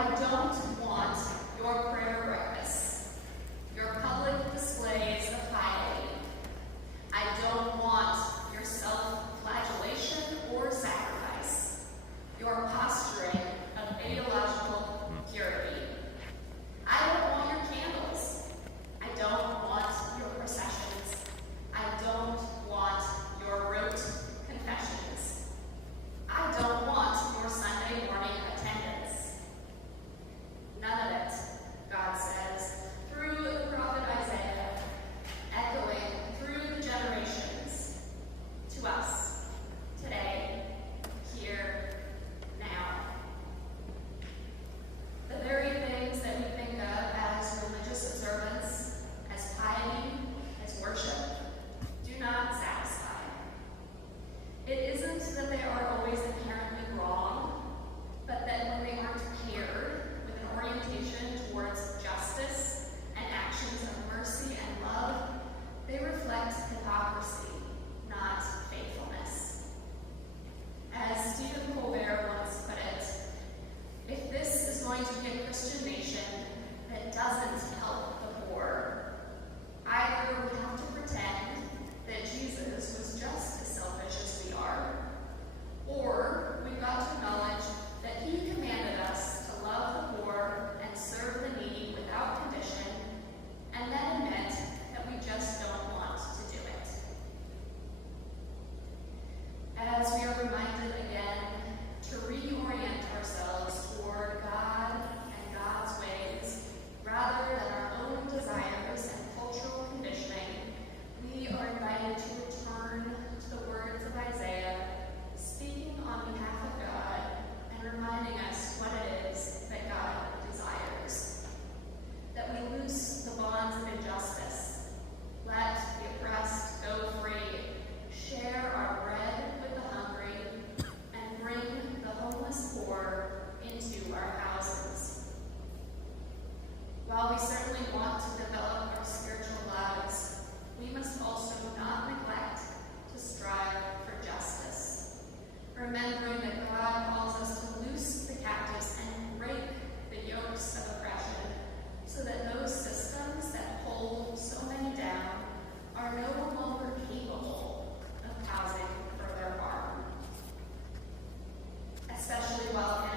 I don't want your prayer breakfasts, your public displays of piety. I don't want your self-flagellation or sacrifice, your posturing of ideological purity. I don't want your candles. I don't want your processions. I don't want your rote confessions. I don't want your Sunday morning attendance. None of it, God says, through the prophet Isaiah, echoing through the generations, to us, today, here, now. The very things that we think of as religious observance, as piety, as worship, do not satisfy. It isn't that they are always inherently wrong, but that when they aren't paired with an orientation towards justice and actions of mercy and love, they reflect hypocrisy, not faithfulness. As Stephen Colbert once put it, if this is going to be a Christian nation that doesn't help the poor, either we have to pretend that Jesus was just as selfish as we are, or we've got to acknowledge that he commanded us to love the poor and serve the needy without condition, and then admit that we just don't want to do it. As we are reminded again to reorient ourselves toward God and God's ways, rather than our own desires and cultural conditioning, we are invited to return to the words of Isaiah, speaking on behalf of God and reminding us what it is that God desires. That we loose the bonds of injustice, let the oppressed go free, share our bread with the hungry, and bring the homeless poor into our houses. While we certainly want to develop our spiritual lives, we must also not neglect to strive for justice, remembering that God calls us to loose the captives and break the yokes of oppression, so that those systems that hold so many down are no longer capable of causing further harm. Especially while